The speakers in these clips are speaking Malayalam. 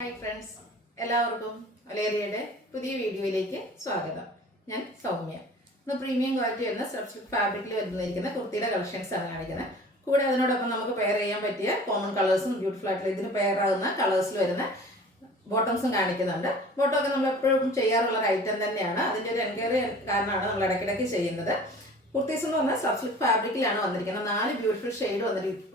ഹായ് ഫ്രണ്ട്സ്, എല്ലാവർക്കും ഒലേറിയയുടെ പുതിയ വീഡിയോയിലേക്ക് സ്വാഗതം. ഞാൻ സൗമ്യ. ഇന്ന് പ്രീമിയം ക്വാളിറ്റി വരുന്ന സബ്സ്റ്റിറ്റ്യൂട്ട് ഫാബ്രിക്കിൽ വരുന്നിരിക്കുന്ന കുർത്തിയുടെ കളക്ഷൻസ് ആണ് കാണിക്കുന്നത്. കൂടെ അതിനോടൊപ്പം നമുക്ക് പെയർ ചെയ്യാൻ പറ്റിയ കോമൺ കളേഴ്സും ബ്യൂട്ടിഫുൾ ആയിട്ടുള്ള ഇതിന് പെയർ ആകുന്ന കളേഴ്സിൽ വരുന്ന ബോട്ടംസും കാണിക്കുന്നുണ്ട്. ബോട്ടമൊക്കെ നമ്മൾ എപ്പോഴും ചെയ്യാറുള്ള ഒരു ഐറ്റം തന്നെയാണ്. അതിൻ്റെ ഒരു എൻക്വയറി കാരണമാണ് നമ്മൾ ഇടയ്ക്കിടയ്ക്ക് ചെയ്യുന്നത്. കുർത്തീസ് എന്ന് പറഞ്ഞാൽ സബ്സ്റ്റിറ്റ്യൂട്ട് ഫാബ്രിക്കിലാണ് വന്നിരിക്കുന്നത്. 4 ബ്യൂട്ടിഫുൾ ഷെയ്ഡ്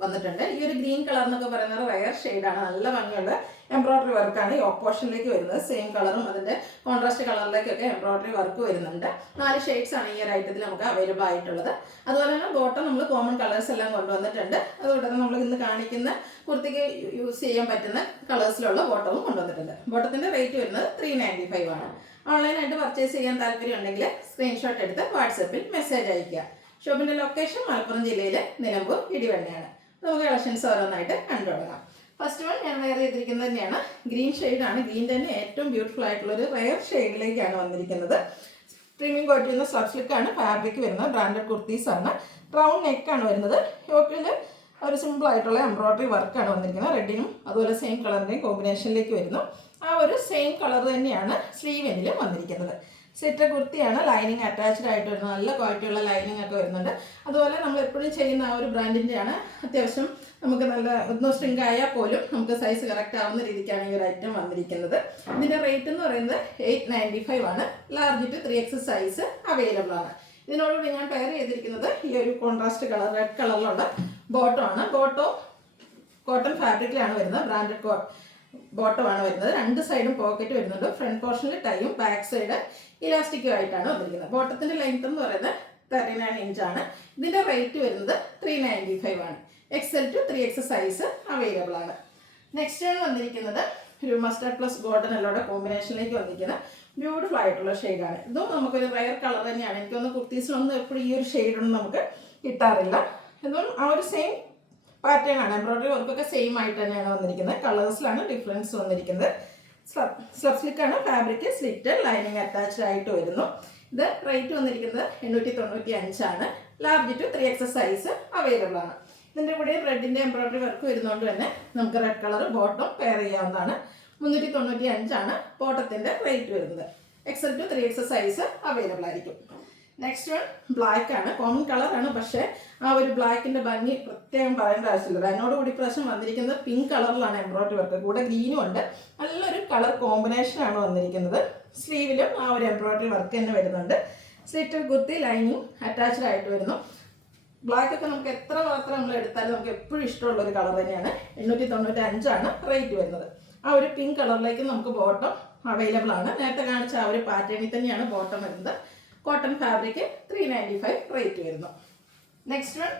വന്നിട്ടുണ്ട്. ഈ ഒരു ഗ്രീൻ കളർ എന്നൊക്കെ പറയുന്നത് റയർ ഷെയ്ഡാണ്. നല്ല ഭംഗിയുള്ള എംബ്രോയിഡറി വർക്കാണ് ഈ ഓപ്പോഷനിലേക്ക് വരുന്നത്. സെയിം കളറും അതിൻ്റെ കോൺട്രാസ്റ്റ് കളറിലേക്കൊക്കെ എംബ്രോയിഡറി വർക്ക് വരുന്നുണ്ട്. 4 ഷെയ്ഡ്സ് ആണ് ഈ ഒരു ഐറ്റത്തിൽ നമുക്ക് അവൈലബിൾ ആയിട്ടുള്ളത്. അതുപോലെ തന്നെ ബോട്ടം നമ്മൾ കോമൺ കളേഴ്സ് എല്ലാം കൊണ്ടുവന്നിട്ടുണ്ട്. അതുകൊണ്ട് തന്നെ നമ്മൾ ഇന്ന് കാണിക്കുന്ന കുർത്തിക്ക് യൂസ് ചെയ്യാൻ പറ്റുന്ന കളേഴ്സിലുള്ള ബോട്ടവും കൊണ്ടുവന്നിട്ടുണ്ട്. ബോട്ടത്തിൻ്റെ റേറ്റ് വരുന്നത് 395 ആണ്. ഓൺലൈനായിട്ട് പർച്ചേസ് ചെയ്യാൻ താല്പര്യം ഉണ്ടെങ്കിൽ സ്ക്രീൻഷോട്ട് എടുത്ത് വാട്സപ്പിൽ മെസ്സേജ് അയയ്ക്കുക. ഷോപ്പിൻ്റെ ലൊക്കേഷൻ മലപ്പുറം ജില്ലയിലെ നിലമ്പൂർ ഇടിവണ്ണയാണ്. നമുക്ക് കളക്ഷൻസ് ഓരോന്നായിട്ട് കണ്ടു തുടങ്ങാം. ഫസ്റ്റ് വൺ ഞാൻ വെയർ ചെയ്തിരിക്കുന്നത് തന്നെയാണ് ഗ്രീൻ ഷെയ്ഡാണ്. ഗ്രീൻ തന്നെ ഏറ്റവും ബ്യൂട്ടിഫുൾ ആയിട്ടുള്ള ഒരു റയർ ഷെയ്ഡിലേക്കാണ് വന്നിരിക്കുന്നത്. പ്രീമിയം ക്വാളിറ്റി വരുന്ന സ്ലബ് സിൽക്കാണ് ഫാബ്രിക് വരുന്നത്. ബ്രാൻഡഡ് കുർത്തീസാണ്. റൗണ്ട് നെക്കാണ് വരുന്നത്. യോക്കിൽ ഒരു സിമ്പിൾ ആയിട്ടുള്ള എംബ്രോയിഡറി വർക്കാണ് വന്നിരിക്കുന്നത്. റെഡിനും അതുപോലെ സെയിം കളറിൻ്റെയും കോമ്പിനേഷനിലേക്ക് വരുന്നു. ആ ഒരു സെയിം കളർ തന്നെയാണ് സ്ലീവ് എൻഡിലും വന്നിരിക്കുന്നത്. സെറ്റ് കുർത്തിയാണ്. ലൈനിങ് അറ്റാച്ച്ഡ് ആയിട്ട് വരുന്നത്. നല്ല ക്വാളിറ്റിയുള്ള ലൈനിങ് ഒക്കെ വരുന്നുണ്ട്. അതുപോലെ നമ്മൾ എപ്പോഴും ചെയ്യുന്ന ആ ഒരു ബ്രാൻഡിൻ്റെയാണ്. അത്യാവശ്യം നമുക്ക് നല്ല ഒന്ന് സ്ട്രിങ്ക് ആയാൽ പോലും നമുക്ക് സൈസ് കറക്റ്റ് ആവുന്ന രീതിക്കാണ് ഈ ഒരു ഐറ്റം വന്നിരിക്കുന്നത്. ഇതിൻ്റെ റേറ്റ് എന്ന് പറയുന്നത് 895 ആണ്. Large to 3X size available ആണ്. ഇതിനോടുകൂടി ഞാൻ പെയർ ചെയ്തിരിക്കുന്നത് ഈ ഒരു കോൺട്രാസ്റ്റ് കളർ റെഡ് കളറിലുള്ള ബോട്ടം ആണ്. ബോട്ടം കോട്ടൺ ഫാബ്രിക്കിലാണ് വരുന്നത്. ബ്രാൻഡഡ് ബോട്ടം ആണ് വരുന്നത്. 2 സൈഡും പോക്കറ്റ് വരുന്നുണ്ട്. ഫ്രണ്ട് പോർഷനിൽ ടൈയും ബാക്ക് സൈഡ് ഇലാസ്റ്റിക്കും ആയിട്ടാണ് വന്നിരിക്കുന്നത്. ബോട്ടത്തിൻ്റെ ലെങ്ത് എന്ന് പറയുന്നത് 39 ഇഞ്ചാണ്. ഇതിൻ്റെ റേറ്റ് വരുന്നത് 395 ആണ്. XL to 3X size available ആണ്. നെക്സ്റ്റ് ആണ് വന്നിരിക്കുന്നത് ഒരു മസ്റ്റാർഡ് പ്ലസ് ഗോൾഡൻ എല്ലോടെ കോമ്പിനേഷനിലേക്ക് വന്നിരിക്കുന്ന ബ്യൂട്ടിഫുൾ ആയിട്ടുള്ള ഷെയ്ഡാണ്. ഇതും നമുക്കൊരു റയർ കളർ തന്നെയാണ്. എനിക്കൊന്ന് കുർത്തീസിലൊന്നും എപ്പോഴും ഈ ഒരു ഷെയ്ഡൊന്നും നമുക്ക് കിട്ടാറില്ല. ഇതും ആ ഒരു സെയിം പാറ്റേൺ ആണ്. എംബ്രോയിഡറി വർക്കൊക്കെ സെയിം ആയിട്ട് തന്നെയാണ് വന്നിരിക്കുന്നത്. കളേഴ്സിലാണ് ഡിഫറൻസ് വന്നിരിക്കുന്നത്. സ്ലബ് സ്ലിക്കാണ് ഫാബ്രിക്. സ്ലിറ്റ് ലൈനിങ് അറ്റാച്ച്ഡ് ആയിട്ട് വരുന്നു. ഇത് റേറ്റ് വന്നിരിക്കുന്നത് 895 ആണ്. Large to 3X size available ആണ്. ഇതിൻ്റെ കൂടെ റെഡിൻ്റെ എംബ്രോയിഡറി വർക്ക് വരുന്നതുകൊണ്ട് തന്നെ നമുക്ക് റെഡ് കളർ ബോട്ടം പെയർ ചെയ്യാവുന്നതാണ്. 395 ആണ് ബോട്ടത്തിൻ്റെ റേറ്റ് വരുന്നത്. XL to 3X size available ആയിരിക്കും. നെക്സ്റ്റ് വൺ ബ്ലാക്ക് ആണ്. കോമൺ കളറാണ്. പക്ഷേ ആ ഒരു ബ്ലാക്കിൻ്റെ ഭംഗി പ്രത്യേകം പറയേണ്ട ആവശ്യമില്ല. അതിനോടുകൂടി പ്രാവശ്യം വന്നിരിക്കുന്നത് പിങ്ക് കളറിലാണ് എംബ്രോയിഡറി വർക്ക്. കൂടെ ഗ്രീനും ഉണ്ട്. നല്ലൊരു കളർ കോമ്പിനേഷനാണ് വന്നിരിക്കുന്നത്. സ്ലീവിലും ആ ഒരു എംബ്രോയിഡറി വർക്ക് തന്നെ വരുന്നുണ്ട്. സ്ലിറ്റഡ് കുർത്തി ലൈനിങ് അറ്റാച്ച്ഡ് ആയിട്ട് വരുന്നു. ബ്ലാക്ക് ഒക്കെ നമുക്ക് എത്ര മാത്രം നമ്മൾ എടുത്താലും നമുക്ക് എപ്പോഴും ഇഷ്ടമുള്ള ഒരു കളർ തന്നെയാണ്. 895 ആണ് റേറ്റ് വരുന്നത്. ആ ഒരു പിങ്ക് കളറിലേക്ക് നമുക്ക് ബോട്ടം അവൈലബിൾ ആണ്. നേരത്തെ കാണിച്ച ആ ഒരു പാറ്റേണിൽ തന്നെയാണ് ബോട്ടം വരുന്നത്. കോട്ടൺ ഫാബ്രിക് 395 റേറ്റ് വരുന്നു. നെക്സ്റ്റ് വൺ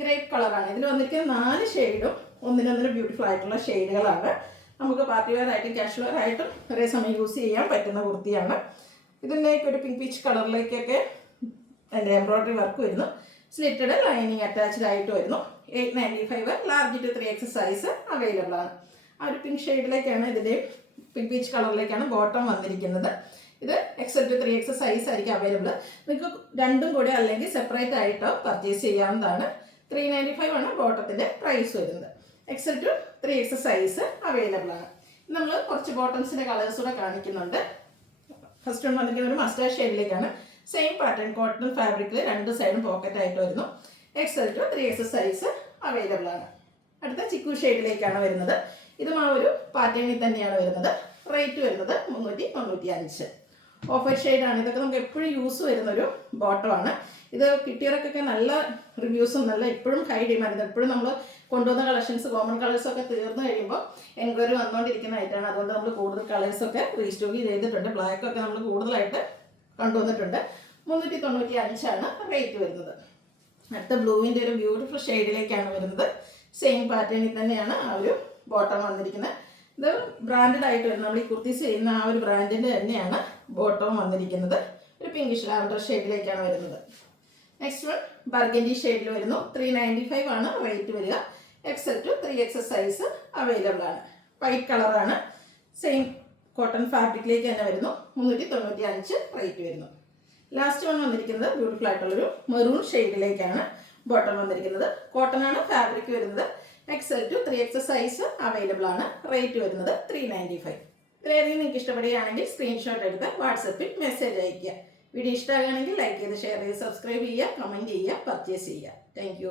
ഗ്രേപ്പ് കളറാണ്. ഇതിൽ വന്നിരിക്കുന്ന 4 ഷെയ്ഡും ഒന്നിനൊന്നിന് ബ്യൂട്ടിഫുൾ ആയിട്ടുള്ള ഷെയ്ഡുകളാണ്. നമുക്ക് പാർട്ടി വെയർ ആയിട്ടും കാഷ്വൽ വെയർ ആയിട്ടും ഒരേ സമയം യൂസ് ചെയ്യാൻ പറ്റുന്ന കുർത്തിയാണ്. ഇതിലേക്ക് ഒരു പിങ്ക് പീച്ച് കളറിലേക്കൊക്കെ അതിൻ്റെ എംബ്രോയിഡറി വർക്ക് വരുന്നു. സ്ലിറ്റഡ് ലൈനിങ് അറ്റാച്ച്ഡ് ആയിട്ട് വരുന്നു. 895 large to 3X size available ആണ്. ആ ഒരു പിങ്ക് ഷെയ്ഡിലേക്കാണ് ഇതിൻ്റെ പിങ്ക് പീച്ച് കളറിലേക്കാണ് ബോട്ടം വന്നിരിക്കുന്നത്. ഇത് XL to 3X സൈസ് ആയിരിക്കും അവൈലബിൾ. നിങ്ങൾക്ക് രണ്ടും കൂടെ അല്ലെങ്കിൽ സെപ്പറേറ്റ് ആയിട്ടോ പർച്ചേസ് ചെയ്യാവുന്നതാണ്. 395 ആണ് ബോട്ടത്തിൻ്റെ പ്രൈസ് വരുന്നത്. XL to 3X size available ആണ്. നമ്മൾ കുറച്ച് ബോട്ടംസിൻ്റെ കളേഴ്സ് കൂടെ കാണിക്കുന്നുണ്ട്. ഫസ്റ്റ് വൺ വന്നിരിക്കുന്ന ഒരു മസ്റ്റാർഡ് ഷെയ്ഡിലേക്കാണ്. സെയിം പാറ്റേൺ കോട്ടൺ ഫാബ്രിക്കിൽ 2 സൈഡും പോക്കറ്റ് ആയിട്ട് വരുന്നു. XL to 3X size available ആണ്. അടുത്ത ചിക്കു ഷെയ്ഡിലേക്കാണ് വരുന്നത്. ഇതും ആ ഒരു പാറ്റേണിൽ തന്നെയാണ് വരുന്നത്. റേറ്റ് വരുന്നത് 395. ഓഫർ ഷെയ്ഡാണ്. ഇതൊക്കെ നമുക്ക് എപ്പോഴും യൂസ് വരുന്നൊരു ബോട്ടമാണ്. ഇത് കിട്ടിയവർക്കൊക്കെ നല്ല റിവ്യൂസും നല്ല ഇപ്പോഴും ഹൈ ഡിമാൻഡ്. എപ്പോഴും നമ്മൾ കൊണ്ടുവന്ന കളക്ഷൻസ് കോമൺ കളേഴ്സൊക്കെ തീർന്നു കഴിയുമ്പോൾ എൻക്വയറി വന്നുകൊണ്ടിരിക്കുന്ന ഐറ്റമാണ്. അതുകൊണ്ട് നമ്മൾ കൂടുതൽ കളേഴ്സൊക്കെ റീസ്റ്റോക്ക് ചെയ്തിട്ടുണ്ട്. ബ്ലാക്കൊക്കെ നമ്മൾ കൂടുതലായിട്ട് കൊണ്ടുവന്നിട്ടുണ്ട്. 395 ആണ് റേറ്റ് വരുന്നത്. അടുത്ത ബ്ലൂവിൻ്റെ ഒരു ബ്യൂട്ടിഫുൾ ഷെയ്ഡിലേക്കാണ് വരുന്നത്. സെയിം പാറ്റേണിൽ തന്നെയാണ് ആ ഒരു ബോട്ടം വന്നിരിക്കുന്നത്. ഇത് ബ്രാൻഡഡ് ആയിട്ട് വരുന്നത്. നമ്മൾ ഈ കുർത്തീസ് ചെയ്യുന്ന ആ ഒരു ബ്രാൻഡിൻ്റെ തന്നെയാണ് ബോട്ടവും വന്നിരിക്കുന്നത്. ഒരു പിങ്കിഷ് ലാവൻഡർ ഷെയ്ഡിലേക്കാണ് വരുന്നത്. നെക്സ്റ്റ് വൺ ബർഗൻഡി ഷെയ്ഡിൽ വരുന്നു. 395 ആണ് റേറ്റ് വരിക. XL to 3X size available ആണ്. വൈറ്റ് കളറാണ്. സെയിം കോട്ടൺ ഫാബ്രിക്കിലേക്ക് തന്നെ വരുന്നു. 395 റേറ്റ് വരുന്നു. ലാസ്റ്റ് വൺ വന്നിരിക്കുന്നത് ബ്യൂട്ടിഫുൾ ആയിട്ടുള്ളൊരു മെറൂൺ ഷെയ്ഡിലേക്കാണ് ബോട്ടം വന്നിരിക്കുന്നത്. കോട്ടൺ ആണ് ഫാബ്രിക് വരുന്നത്. XL to 3X size available ആണ്. റേറ്റ് വരുന്നത് 395. ഇതിലേതെങ്കിലും നിങ്ങൾക്ക് ഇഷ്ടപ്പെടുകയാണെങ്കിൽ സ്ക്രീൻഷോട്ട് എടുത്ത് വാട്സപ്പിൽ മെസ്സേജ് അയയ്ക്കുക. വീഡിയോ ഇഷ്ടമാകുകയാണെങ്കിൽ ലൈക്ക് ചെയ്ത് ഷെയർ ചെയ്ത് സബ്സ്ക്രൈബ് ചെയ്യുക, കമൻറ്റ് ചെയ്യുക, പർച്ചേസ് ചെയ്യുക. താങ്ക്